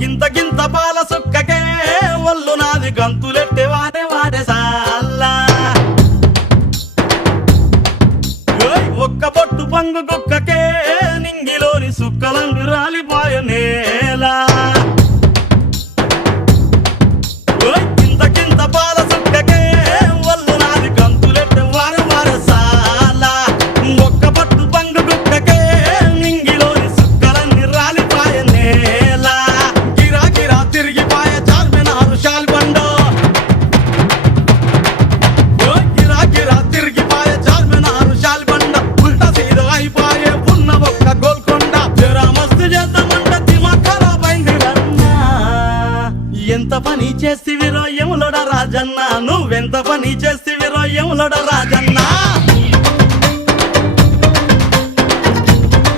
గింత గింత పాల సుక్కకే ఒళ్ళు నాది గంతులెట్టే వాడే వాడే సాల్లా ఒక్క పొట్టు పంగు కుక్కకే నింగిలోని సుక్కలందు రాలిపోయ నేలా గింత గింత పాల సుక్కకే ఒళ్ళు నాది గంతులెట్టే వాడే వాడే సాల్లా ఒక్క పొట్టు పంగు కుక్కకే నింగిలోని సుక్కలన్నీ రాలిపోయ నేలా గిరా గిరా తిరిగిపోయ చార్మినారు షాల్బండో గిరా గిరా తిరిగిపోయ చార్మినారు షాల్బండ ఉల్టా సీదా అయిపోయే ఉన్న ఒక్క గోల్కొండ జరా మస్తు చేద్దామంట దిమాగ్ ఖరాబ్ అయింది రన్నా ఎంత పని చేస్తివిరో యములోడ రాజన్న నువ్వెంత పని చేస్తివిరో యములోడ